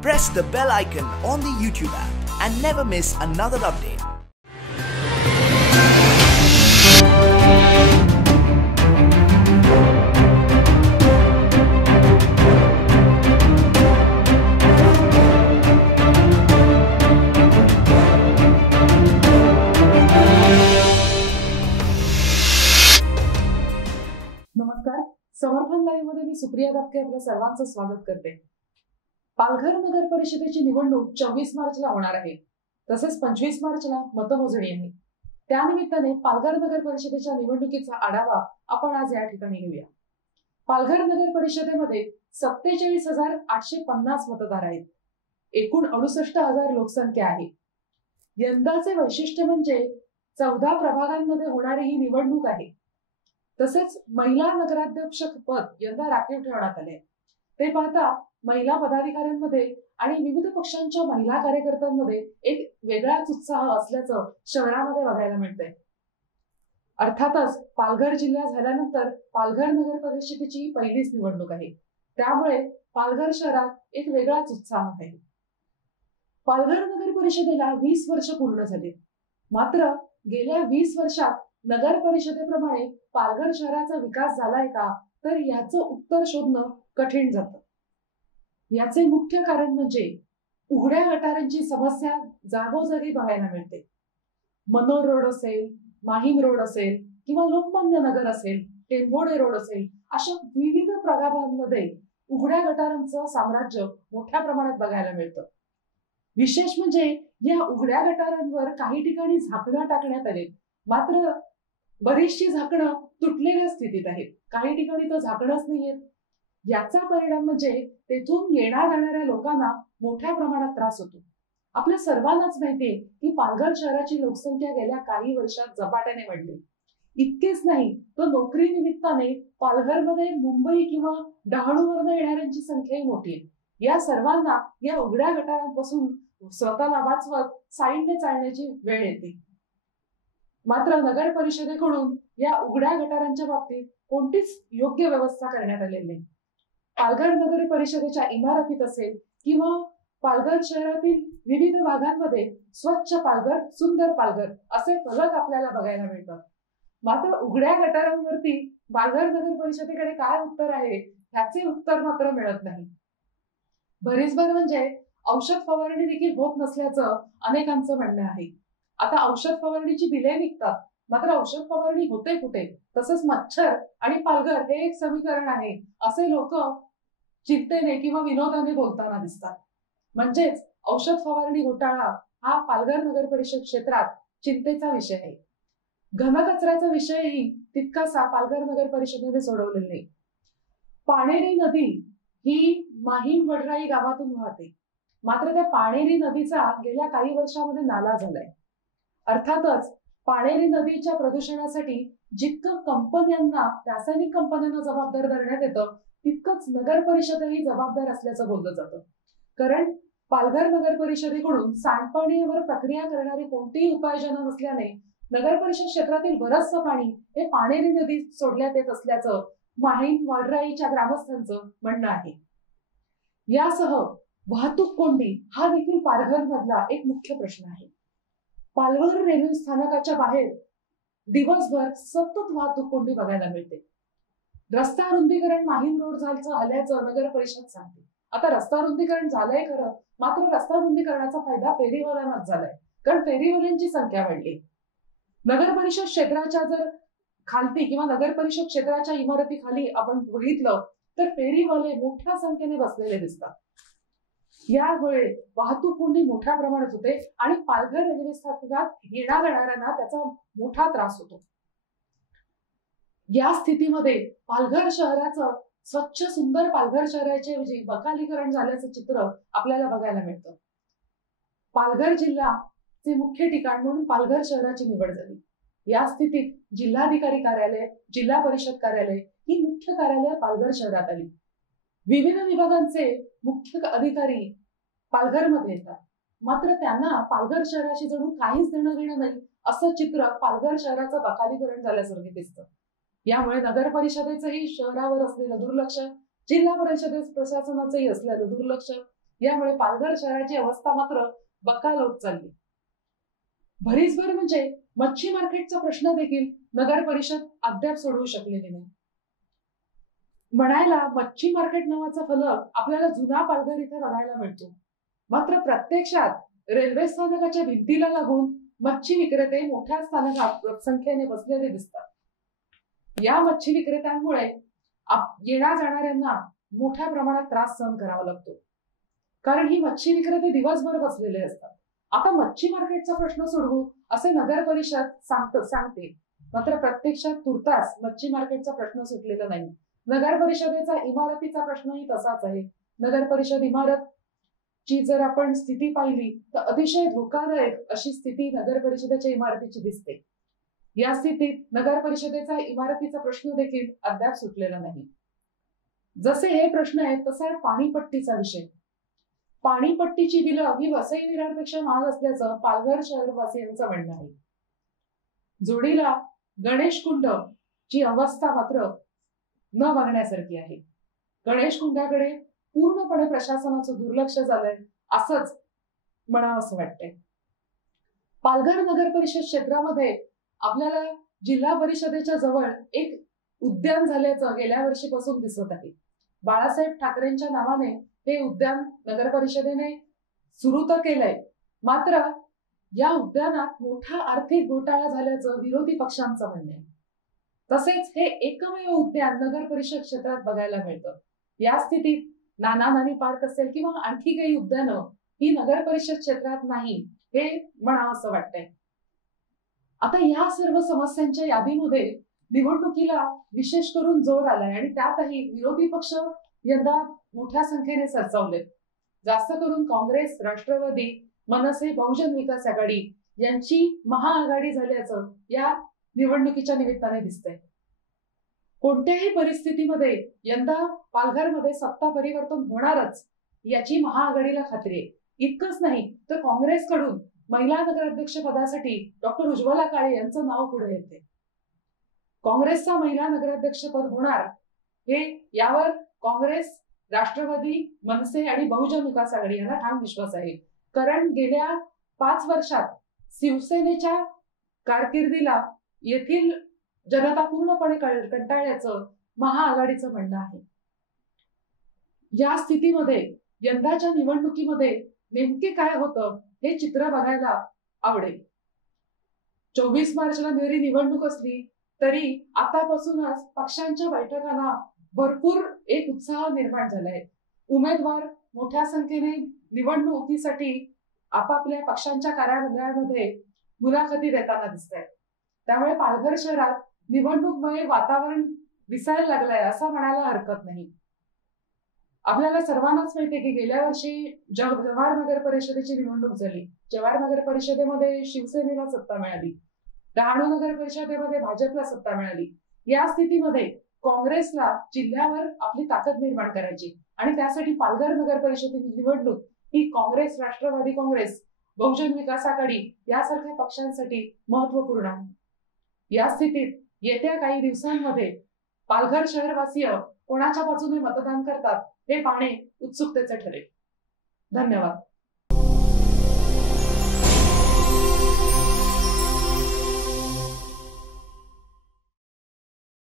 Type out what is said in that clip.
press the bell icon on the YouTube app and never miss another update. नमस्कार समर्थन live मध्ये मी सुप्रिया दापके आपल्या सर्वांचं स्वागत करते पालघर नगर परिषदेची निवडणूक चोवीस मार्चला होणार आहे. तसेच पंचवीस मार्चला मतमोजणी आहे. त्यानिमित्ताने पालघर नगर परिषदेच्या निवडणुकीचा आढावा आपण आज या ठिकाणी घेऊया. पालघर नगर परिषदेमध्ये सत्तेचाळीस हजार आठशे पन्नास मतदार आहेत. एकूण अडुसष्ट हजार लोकसंख्या आहे. यंदाचे वैशिष्ट्य म्हणजे चौदा प्रभागांमध्ये होणारी ही निवडणूक आहे. तसेच महिला नगराध्यक्ष पद यंदा राखीव ठेवण्यात आले ते पाहता महिला पदाधिकाऱ्यांमध्ये आणि विविध पक्षांच्या महिला कार्यकर्त्यांमध्ये एक वेगळाच उत्साह असल्याचं शहरामध्ये बघायला मिळतंय. अर्थातच पालघर जिल्हा झाल्यानंतर पालघर नगर परिषदेची पहिलीच निवडणूक आहे. त्यामुळे पालघर शहरात एक वेगळाच उत्साह आहे. पालघर नगर परिषदेला वीस वर्ष पूर्ण झाली मात्र गेल्या वीस वर्षात नगर परिषदेप्रमाणे पालघर शहराचा विकास झालाय का? तर याचं उत्तर शोधणं कठीण जातं. याचे मुख्य कारण म्हणजे उघड्या गटारांची समस्या जागोजागी बघायला मिळते. मनोर रोड असेल माहीम रोड असेल किंवा लोकमान्य नगर असेल टेंभोडे रोड असेल अशा विविध प्रभागांमध्ये उघड्या गटारांचं साम्राज्य मोठ्या प्रमाणात बघायला मिळतं. विशेष म्हणजे या उघड्या गटारांवर काही ठिकाणी झाकणं टाकण्यात आले. मात्र बरीचशी झाकणं तुटलेल्या स्थितीत आहेत. काही ठिकाणी तर झाकणच नाहीयेत. याचा परिणाम म्हणजे तेथून येण्या जाणाऱ्या लोकांना मोठ्या प्रमाणात त्रास होतो. आपल्या सर्वांनाच माहितीये की पालघर शहराची लोकसंख्या गेल्या काही वर्षात झपाट्याने वाढली. इतकेच नाही तर नोकरी निमित्ताने पालघरमध्ये मुंबई किंवा डहाणूवरनं येणाऱ्यांची संख्याही मोठी आहे. या सर्वांना या उघड्या गटारांपासून स्वतःला वाचवत साईडने चालण्याची वेळ येते. मात्र नगर परिषदेकडून या उघड्या गटारांच्या बाबतीत कोणतीच योग्य व्यवस्था करण्यात आलेली नाही. पालघर नगर परिषदेच्या इमारतीत असेल किंवा पालघर शहरातील विविध भागांमध्ये स्वच्छ पालघर सुंदर पालघर असे फलक आपल्याला बघायला मिळतात. मात्र उघड्या गटारांवरती पालघर नगर परिषदेकडे काय उत्तर आहे ह्याचे उत्तर मात्र मिळत नाही. भरीसभर म्हणजे औषध फवारणी देखील होत नसल्याचं अनेकांचं म्हणणं आहे. आता औषध फवारणीची बिले निघतात. मात्र औषध फवारणी होते कुठे? तसंच मच्छर आणि पालघर हे एक समीकरण आहे असे लोक चिंतेने किंवा विनोदाने बोलताना दिसतात. म्हणजेच औषध फवारणी घोटाळा हा पालघर नगर परिषद क्षेत्रात चिंतेचा विषय आहे. घनकचऱ्याचा विषयही तितकासा पालघर नगर परिषदेने सोडवलेला नाही. पाणेरी नदी ही माहीम वडराई गावातून वाहते. मात्र त्या पाणेरी नदीचा गेल्या काही वर्षामध्ये नाला झालाय. अर्थातच पाणेरी नदीच्या प्रदूषणासाठी जितकं कंपन्यांना रासायनिक कंपन्यांना जबाबदार धरण्यात येतं तितकंच नगर परिषदही जबाबदार असल्याचं बोललं जातं. कारण पालघर नगर परिषदेकडून सांडपाणीवर प्रक्रिया करणारी कोणतीही उपाययोजना नसल्याने नगर परिषद क्षेत्रातील बरचसं पाणी हे पाणेरी नदीत सोडण्यात येत असल्याचं माहीम वाडराईच्या ग्रामस्थांचं म्हणणं आहे. यासह वाहतूक कोंडी हा देखील पालघर मधला एक मुख्य प्रश्न आहे. पालघर रेल्वे स्थानकाच्या बाहेर दिवसभर सतत वाहतूक कोंडी बघायला मिळते. रस्ता रुंदीकरण माहीम रोड झालचं आल्याचं नगर परिषद सांगते. आता रस्ता रुंदीकरण झालंय खरं मात्र रस्ता रुंदीकरणाचा फायदा फेरीवाल्यांनाच झालाय. कारण फेरीवाल्यांची संख्या वाढली. नगर परिषद क्षेत्राच्या जर खालती किंवा नगर परिषद क्षेत्राच्या इमारतीखाली आपण बघितलं तर फेरीवाले मोठ्या संख्येने बसलेले दिसतात. यामुळे वाहतूक कोंडी मोठ्या प्रमाणात होते आणि पालघर रेल्वे स्थानकात येणार जाणाऱ्यांना त्याचा मोठा त्रास होतो. या स्थितीमध्ये पालघर शहराचं स्वच्छ सुंदर पालघर शहराचे जे बकालीकरण झाल्याचं चित्र आपल्याला बघायला मिळतं. पालघर जिल्हा चे मुख्य ठिकाण म्हणून पालघर शहराची निवड झाली. या स्थितीत जिल्हाधिकारी कार्यालय जिल्हा परिषद कार्यालय ही मुख्य कार्यालय पालघर शहरात आली. विविध विभागांचे मुख्य अधिकारी पालघरमध्ये येतात. मात्र त्यांना पालघर शहराशी जणू काहीच देणं घेणं नाही असं चित्र पालघर शहराचं बकालीकरण झाल्यासारखे दिसतं. यामुळे नगर परिषदेचंही शहरावर असलेलं दुर्लक्ष जिल्हा परिषदे प्रशासनाचंही असलेलं दुर्लक्ष यामुळे पालघर शहराची अवस्था मात्र बकाल होत चालली. भरीसभर म्हणजे मच्छी मार्केटचा प्रश्न देखील नगर परिषद अद्याप सोडवू शकलेली नाही. म्हणायला मच्छी मार्केट नावाचा फलक आपल्याला जुना पालघर इथे बघायला मिळतो. मात्र प्रत्यक्षात रेल्वे स्थानकाच्या भिंतीला लागून मच्छी विक्रेते मोठ्या स्थानकात संख्येने बसलेले दिसतात. या मच्छी विक्रेत्यांमुळे येण्या जाणाऱ्यांना मोठ्या प्रमाणात त्रास सहन करावा लागतो. कारण ही मच्छी विक्रेते दिवसभर बसलेले असतात. आता मच्छी मार्केटचा प्रश्न सोडवू असे नगर परिषद सांगत सांगते. मात्र प्रत्यक्षात तुर्तास मच्छी मार्केटचा प्रश्न सुटलेला नाही. नगर परिषदेचा इमारतीचा प्रश्नही तसाच आहे. नगर परिषद इमारत ची जर आपण स्थिती पाहिली तर अतिशय धोकादायक अशी स्थिती नगर परिषदेच्या इमारतीची दिसते. या स्थितीत नगर परिषदेचा इमारतीचा प्रश्न देखील अद्याप सुटलेला नाही. जसे हे प्रश्न आहेत तसा पाणीपट्टीचा विषय. पाणीपट्टीची बिलं ही वसई विरारपेक्षा महाग असल्याचं पालघर शहरवासियांचं म्हणणं आहे. जोडीला गणेश कुंड ची अवस्था मात्र न बघण्यासारखी आहे. गणेश कुंडाकडे पूर्णपणे प्रशासनाचं दुर्लक्ष झालंय असंच म्हणावं असं वाटतंय. पालघर नगर परिषद क्षेत्रामध्ये आपल्याला जिल्हा परिषदेच्या जवळ एक उद्यान झाल्याचं गेल्या वर्षीपासून दिसत आहे. बाळासाहेब ठाकरेंच्या नावाने हे उद्यान नगर परिषदेने सुरू तर केलंय मात्र या उद्यानात मोठा आर्थिक घोटाळा झाल्याचं विरोधी पक्षांचं म्हणणं आहे. तसेच हे एकमेव उद्यान नगर परिषद क्षेत्रात बघायला मिळतं. या स्थितीत नाना नानी पार्क असेल किंवा आणखी काही उद्यानं ही नगर परिषद क्षेत्रात नाही हे म्हणावं असं वाटतंय. आता या सर्व समस्यांच्या यादीमध्ये निवडणुकीला विशेष करून जोर आलाय आणि त्यातही विरोधी पक्ष यंदा मोठ्या संख्येने सरसावले जास्त करून काँग्रेस राष्ट्रवादी मनसे बहुजन विकास आघाडी यांची महाआघाडी झाल्याचं या निवडणुकीच्या निमित्ताने दिसतंय. कोणत्याही परिस्थितीमध्ये यंदा पालघरमध्ये सत्ता परिवर्तन होणारच याची महाआघाडीला खात्री आहे. इतकंच नाही तर काँग्रेसकडून महिला नगराध्यक्ष पदासाठी डॉक्टर उज्ज्वला काळे यांचं नाव पुढे येते. काँग्रेसचा महिला नगराध्यक्ष पद होणार हे यावर काँग्रेस राष्ट्रवादी मनसे आणि बहुजन विकास आघाडी यांना ठाम विश्वास आहे. कारण गेल्या पाच वर्षात शिवसेनेच्या कारकिर्दीला येथील जनता पूर्णपणे कंटाळल्याचं महाआघाडीचं म्हणणं आहे. या स्थितीमध्ये यंदाच्या निवडणुकीमध्ये नेमके काय होतं हे चित्र बघायला आवडेल. चोवीस मार्चला जरी निवडणूक असली तरी आतापासूनच पक्षांच्या बैठकांना भरपूर एक उत्साह निर्माण झालाय. उमेदवार मोठ्या संख्येने निवडणुकीसाठी आपापल्या पक्षांच्या कार्यालयामध्ये मुलाखती देताना दिसत आहेत त्यामुळे पालघर शहरात निवडणूकमुळे वातावरण विसायला लागलंय असं म्हणायला हरकत नाही. आपल्याला सर्वांनाच माहितीये की गेल्या वर्षी जवाहर नगर परिषदेची निवडणूक झाली जवाहर नगर परिषदेमध्ये शिवसेनेला सत्ता मिळाली डहाणू नगर परिषदेमध्ये भाजपला सत्ता मिळाली. या स्थितीमध्ये काँग्रेसला जिल्ह्यावर आपली ताकद निर्माण करायची आणि त्यासाठी पालघर नगर परिषदेची निवडणूक ही काँग्रेस राष्ट्रवादी काँग्रेस बहुजन विकास आघाडी यासारख्या पक्षांसाठी महत्त्वपूर्ण आहे. या स्थितीत येत्या काही दिवसांमध्ये पालघर शहरवासीय कोणाच्या बाजूने मतदान करतात हे पाहणे उत्सुकतेचे ठरेल. धन्यवाद.